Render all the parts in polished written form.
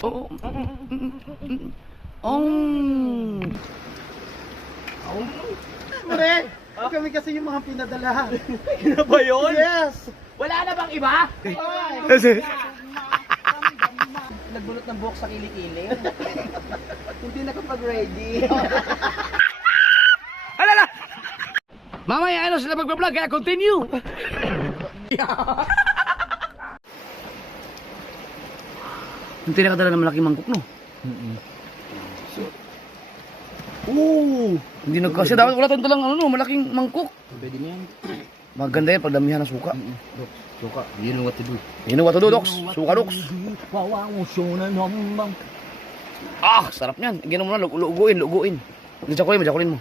Oh. Oh. Pre, kami kasi yung mga pinadala. Ano ba yun? Yes! Wala na bang iba? Kasi, Nagbulot ng buhok sa kilikili. Hindi nakapag-ready. alala! Mamaya ano sila magbablog kaya continue. Hindi nakadala ng malaking mangkok, no? Oo! Hindi nagkasya. Dapat wala tayong dalang ano, no, malaking mangkok. Pwede na yan. Maganda yan, pagdamihan ng suka. Suka, you know what to do. You know what to do, Docs? Suka, Docs. Wawanguso na naman. Ah, sarap niyan. Gano'n mo na, luguin. Jakulin mo.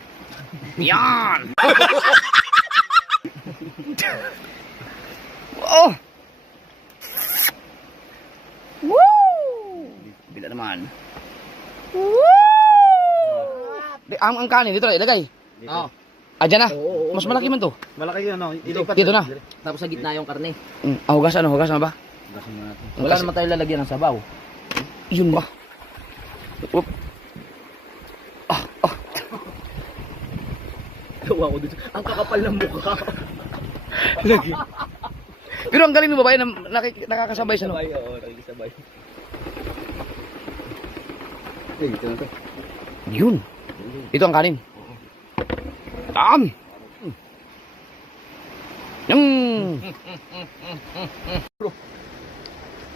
Yan! Oh! Woo! Bila naman. Woo! Ang kanin, dito na ilagay. Oo. Ah, dyan na. Mas malaki man to. Malaki yun, no? Ilipat Dito na. Tapos sa gitna yung karne. Hugasan na ba? Wala naman tayo lalagyan ng sabaw. Yun ba? Oop. Gawa ko dito. Ang kakapal ng mukha. Lagi. Pero ang galing mo babae na nakakasabay sa Sabay, oo, nakikisabay. Ito na to. Yun. Ito ang kanin.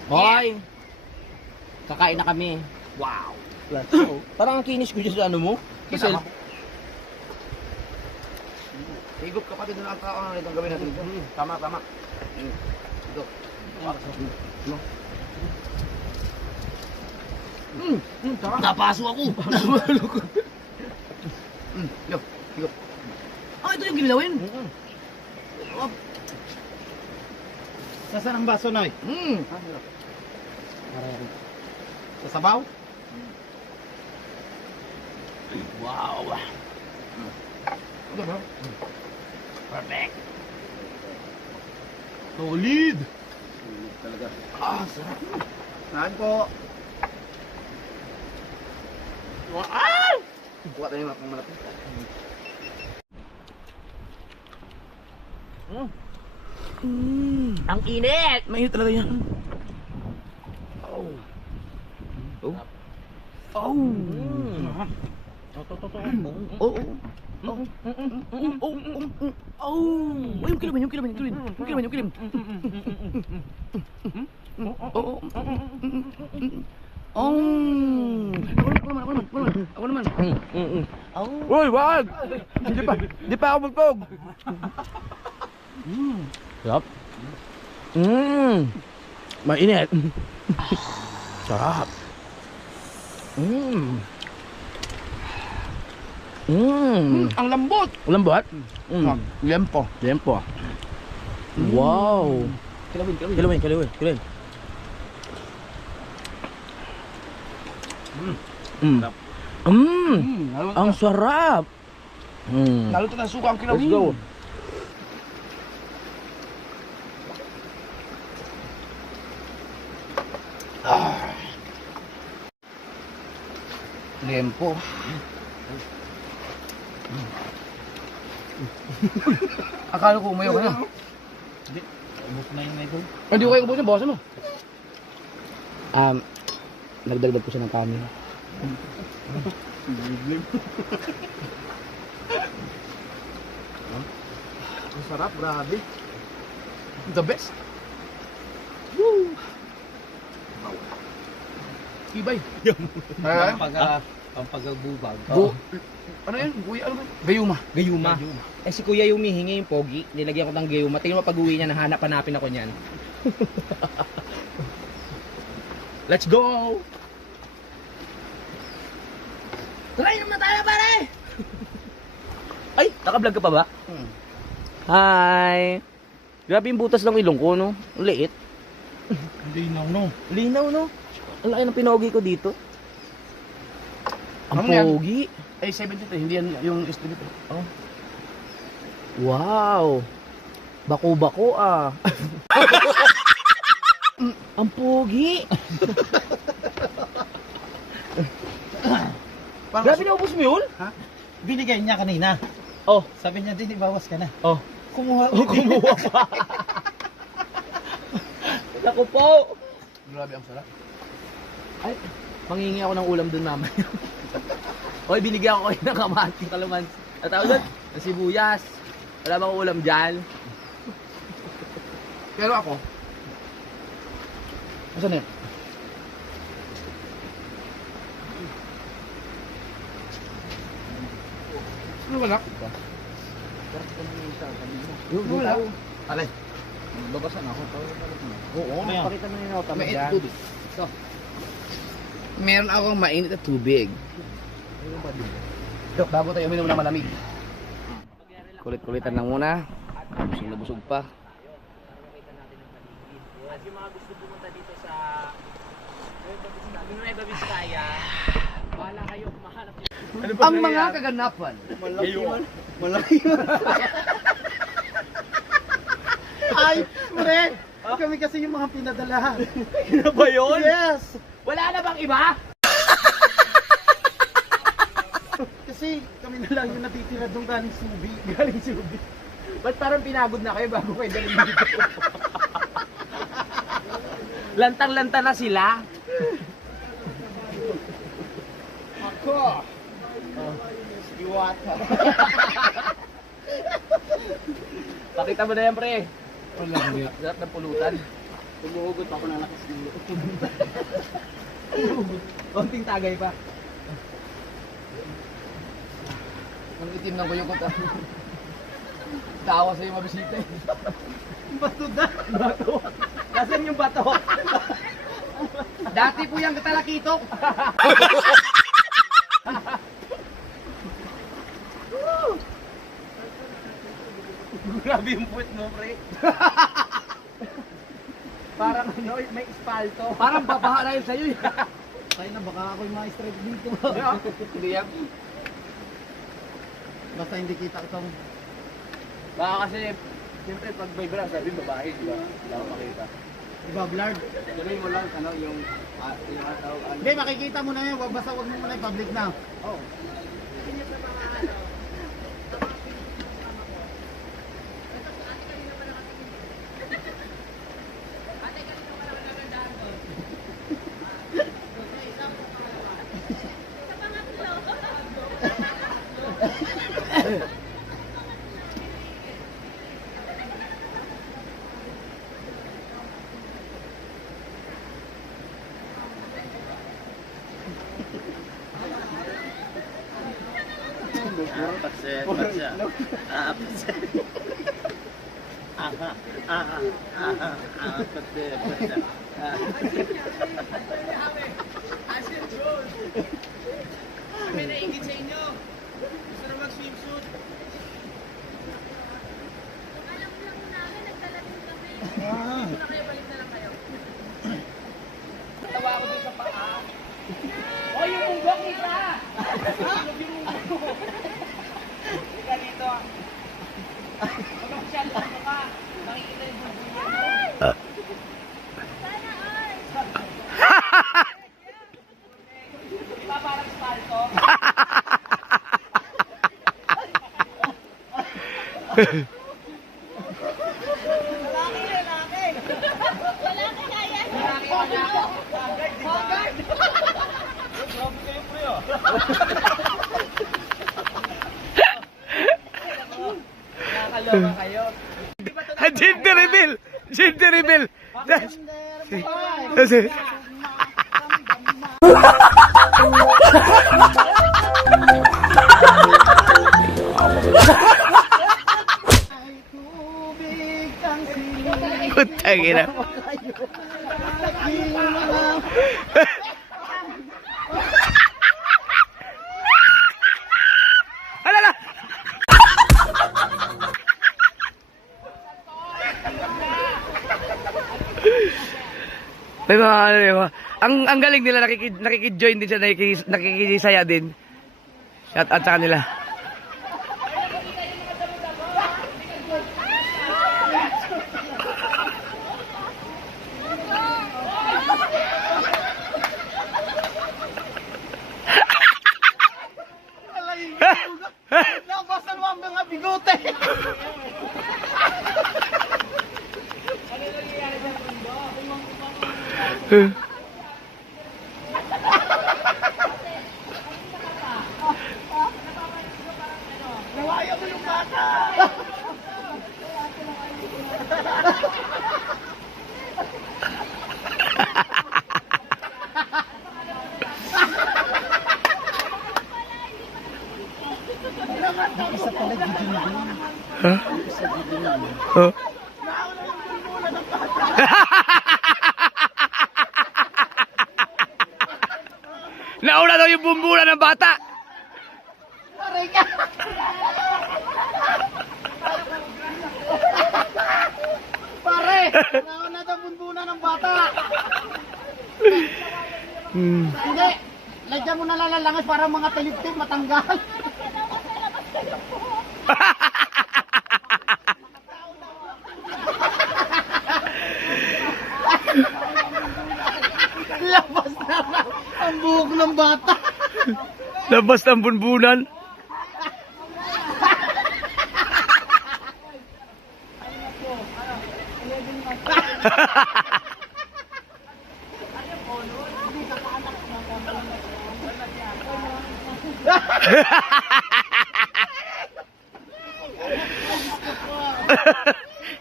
Hoy! Kakain na kami. Wow! Let's go. Parang ang kinis ko dyan sa ano mo. Kasi Higop kapatid na ang tao na itong gawin natin. tama. Ito. Napaso ako. Higop. Ah, ito yung ginilawin. Nasaan ang baso, Noy? Sa sabaw? wow! Perfect. Solid! Talaga. Ah, sarap. Saan po? Kuha tayo ng malapit. Ang init! Mainit talaga yan. Yung kilim. Ako naman. Uy, wag! Di pa ako magpog. Sarap. Mainit. Sarap. Ang lambot. Lambot? Lempo. Tempo. Wow. Kilawin. Ang sarap. Lalo ito ng suka ang kilawin. Let's go. Lempo. Akala ko umayaw ka na. Ubus na yun, Idol. Hindi ko kayo ubusin, bawasan mo. Nagdagdag po siya ng kanin. Ang sarap, grabe. The best. Woo! Ibay. Ang pagabubag. Ano yan? Guya, ano ba? Gayuma. Gayuma. Eh si Kuya yung humihingi yung pogi. Nilagyan ko ng gayuma. Tingnan mo pag-uwi niya, hanapin ako niyan. Let's go! Try naman tayo, pare! Ay, naka-vlog ka pa ba? Hi! Grabe yung butas ng ilong ko, no? Ang liit. Linaw, no? Linaw, no? Ang laki ng pinogi ko dito. Ang Ano yan? pogi. Eh, 70 to, hindi yan yung estimate. Oh. Wow! Bako-bako ah. Ang pogi. Grabe na ubos mo yun? Ha? Binigay niya kanina. Oh. Sabi niya, di bawas ka na. Oh. Kumuha Kumuha pa. Naku po. Grabe ang sarap. Ay, mangingi ako ng ulam dun mamaya. Hoy, binigyan ko kayo ng kamating kalamansi. At tawag doon, ng sibuyas. Wala bang ulam dyan? Pero ako, asan yan? Ano wala? Wala. Alay. Babasan ako. Oo, Ayan. Pakita mo nyo tama mainit dyan. na tubig. So, meron akong mainit na tubig. Bago tayo uminom ng malamig. Kulit-kulitan lang muna. Busog na busog pa. At yung mga gusto pumunta dito sa Nueva Vizcaya, wala kayo mahanap dito. Ang mga kaganapan. Malaki. Ay, pre! Kami kasi yung mga pinadalahan. Ano ba yun? Yes! Wala na bang iba? Kasi kami na lang yung natitira doon galing Subi. Galing Subi. Ba't parang pinagod na kayo bago kayo daling dito? Lantang-lanta na sila. Ako! Iwata. Pakita mo na yan, pre. Wala niya. Sarap ng pulutan. Umuhugot ako na lakas ng Konting tagay pa. Ang itim ng kuyo ko to. Tawa sa'yo mabisita eh. bato na. Bato. Nasaan yung bato? Dati po yung katalakitok. Grabe yung puwet mo, pre. Parang ano, may espalto. Parang babaha na yun sa'yo eh. Kaya na baka ako yung ma-strike dito. Hindi yan. Basta hindi kita itong Baka kasi, siyempre pag may bra, sabi babae, di ba? Wala ko makita. iba-blurred. Tuloy mo lang ano yung tawag ano. Hindi, makikita mo na yun. Basta wag mo muna i-public na. Oh. May naingit sa inyo. Gusto na mag-swimsuit. Ah. Tawa ako dun sa paa. Oh, yung munggok, Ika! Tulog yung munggok. Ika dito. Mag-official lang mo ka. Makikita yung bungbong niya. Di ba parang spalto? Nakakaloka kayo. Gender reveal! Gender reveal! Ay, tubig kang sinig. Putang ina. Alala! May mga ano yun, ang galing nila nakikid-join din siya, nakikisaya din. Shout out sa kanila. Nawaya mo yung bata! Isa pala giging-ging. Ha? Isa giging-ging. Huh? Nauna daw yung bumbulan ng bata. Aray ka! Pare! Nauna na bunbunan ng bata! Hindi! Lagyan mo na lalalangis para mga taliptip matanggal. Labas na ang buhok ng bata. Labas ng bunbunan.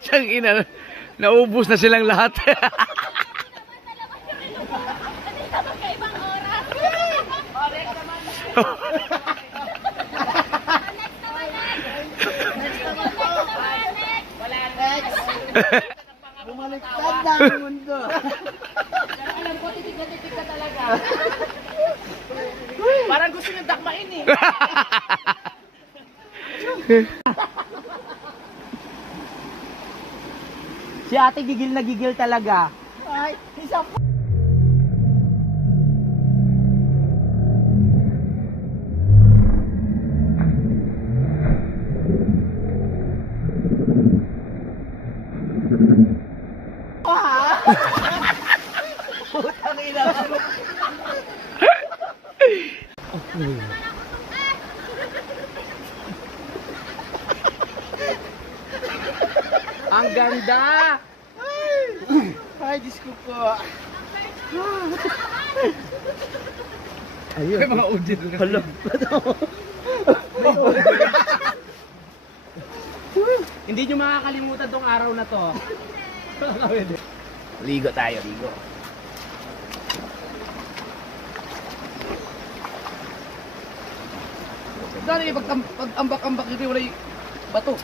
Siyang ina, naubos na silang lahat. Bumaliktad na ang mundo. Alam ko, titig ka talaga. Parang gusto niyang dakmain eh. Si ate gigil na gigil talaga. Ay, isa pa. Putang ina. Ang ganda! Ay, Diyos ko po. Ayun. May mga audio doon. Hala. Hindi nyo makakalimutan tong araw na to. Ligo tayo, ligo. Dali, pag-ambak-ambak dito, wala yung bato.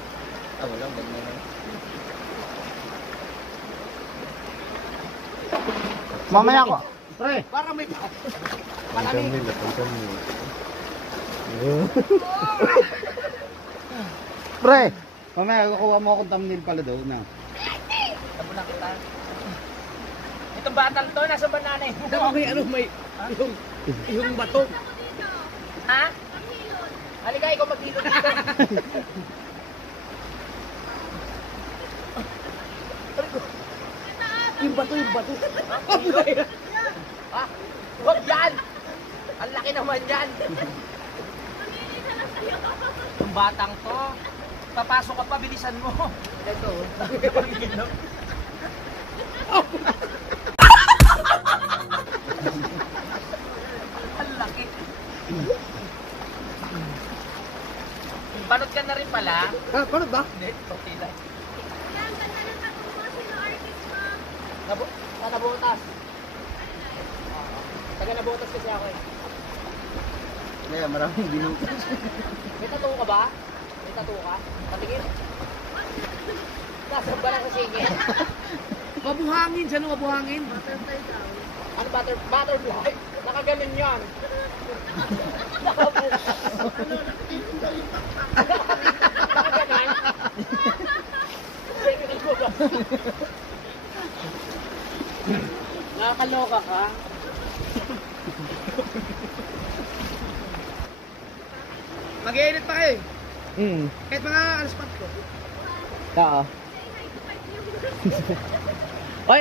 Mamaya ko. Pre, Para may Pre, mamaya kukuha mo akong thumbnail pala daw na. Tamo na kita. Itong batang to, nasa ba nanay? okay, ano may yung bato. Ha? Halika, ikaw maghilot dito. Yung bato, yung bato. Ha? Huwag yan! Ang laki naman yan! Yung batang to, papasok ka pa, bilisan mo. Ito. Ang laki. Balot ka na rin pala. Paano ba? Hindi, okay lang. Nabotas. Taga nabotas kasi ako eh. Kaya maraming binutas. May tattoo ka ba? May tattoo ka? Patingin. Nasaan ba lang sa singit? Mabuhangin, siya no, mabuhangin. Ano butterfly? Nakaganon yan. Nakabukas. Nakaganon? Nakakaloka ka? Mag-i-edit pa kayo. Hmm. Kahit mga alas 4 ko. Oo. Oy,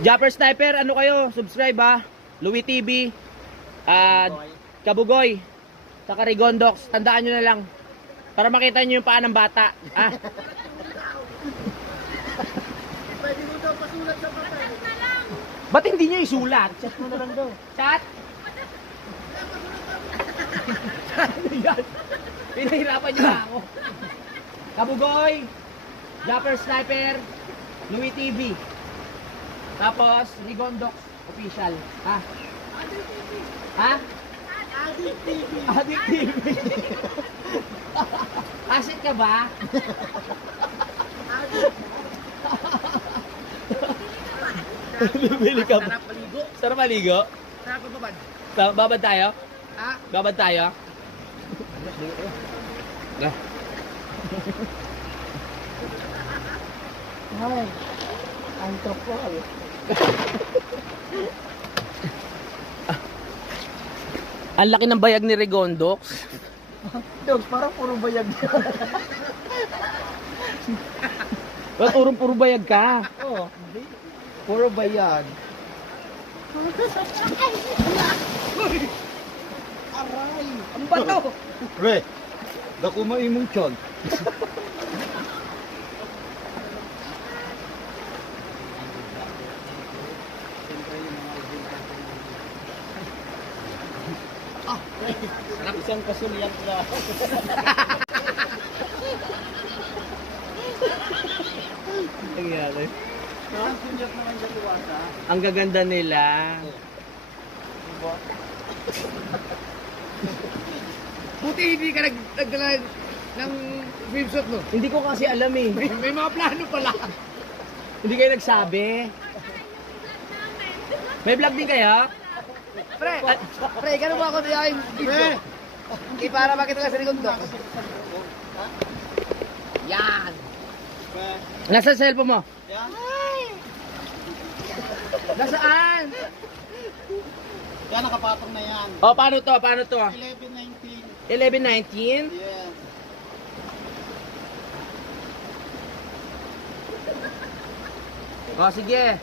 Japper Sniper, ano kayo? Subscribe ha. Louie TV. Kabugoy. Saka Rigondox. Tandaan nyo na lang. Para makita nyo yung paa ng bata. Ah. Pwede mo daw pasulat sa papel. Ba't hindi niya isulat? Chat mo na lang daw. Chat? Ano yan? Pinahirapan niyo na ako. Kabugoy, Japper Sniper, Louie TV. Tapos, Rigondox Official. Ha? Ha? Adik TV. Adik TV. Asit ka ba? Bibili ka ba? Sarap maligo. Sarap maligo? Sarap babad. Babad tayo? Ha? Babad tayo? Lah. Ay, antropol. Ang laki ng bayag ni Rigondox. Dogs, parang puro bayag niya. Ba't puro bayag ka? Oo, hindi. Puro bayag. Aray! Ang bato. Pre, dako maimong tiyan. Sarap. Isang kasulyan na. Nangyari. Ang sunyat naman dyan luwasa. Ang gaganda nila. Diba? Buti hindi ka nagdala ng swimsuit mo. Hindi ko kasi alam eh. May mga plano pala. Hindi kayo nagsabi. May vlog din kayo? Pre, ganun mo ako diyan video. Hindi para makita ka sa likod doon. Yan. Nasa cellphone mo? Yan. Nasaan? Yan, nakapatong na yan. Oh, paano to? Paano to? 11:19. 11:19? Yes. Oh, sige.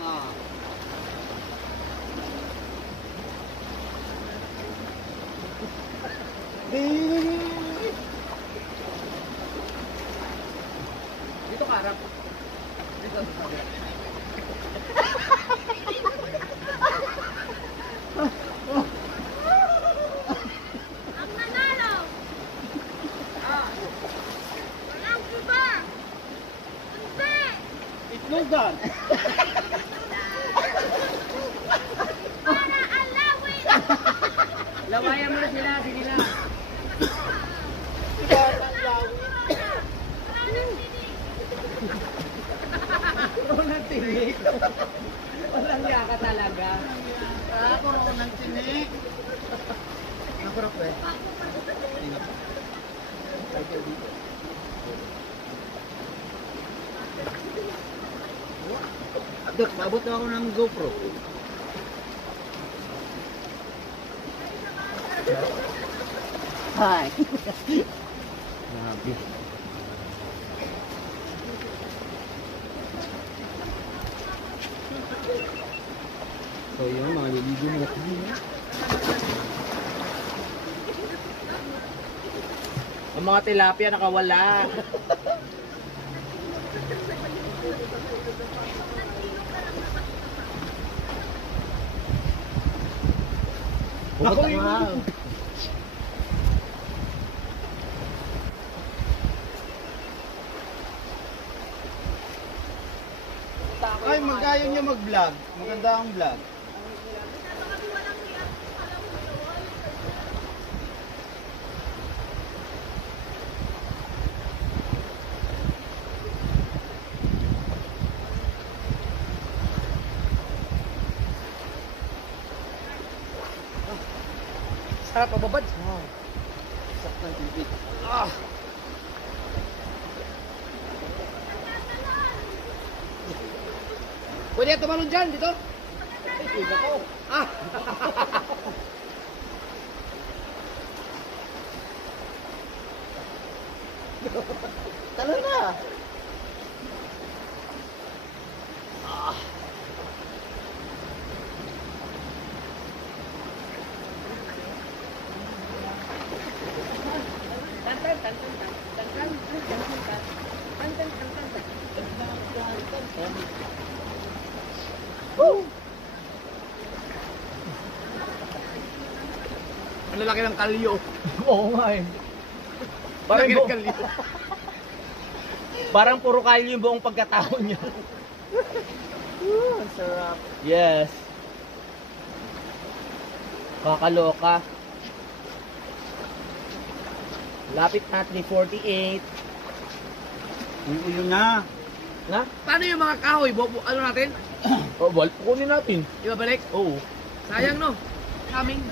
Ah. Dito ka, harap. Ang nanalo! Walang iba! Hindi! Itlogan. Para alawin! Lawayan mo na sila, sige na. Walang tinik. Walang yaka talaga. Ako rin ng tinik. Nakurap eh. Dok, mabot na ako ng GoPro. Hi. So yun, mga liligo mo. Ang mga tilapia nakawala. Ako yung... Ay, mag-ayaw niya mag-vlog. Maganda ang vlog. Sarap babad. Sak ng tubig. Ah. Pwede ka tumalon dyan, dito? Ay, iba ko. Ah. Talo na. Ang lalaki ng kalyo. Oo nga eh. Parang, Lalaki ng kalyo. parang puro kalyo yung buong pagkatao niya. Ang sarap. Yes. Kakaloka. Lapit natin ni 48. Yun na. Na? Paano yung mga kahoy? Ano natin? Oh, bal, kunin natin. Ibabalik? Oo. Sayang no? Kaming.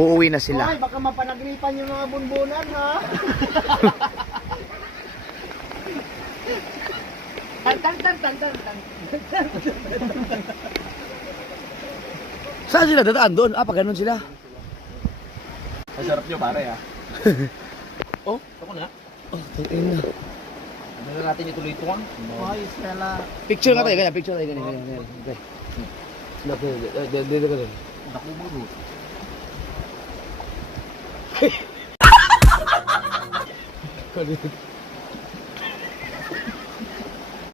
Uuwi na sila. Hoy, baka mapanagripan yung mga bunbunan, ha? Saan sila dadaan doon? Ah, pag ganun sila. Masarap nyo pare ah. Oh, ako na. Oh, tingin na. Ano na natin ituloy ito kang? Hoy, Stella. Picture nga tayo, ganyan. Picture tayo, ganyan. Ganyan. Okay. Dito ka doon. Naku buro. Ganyan.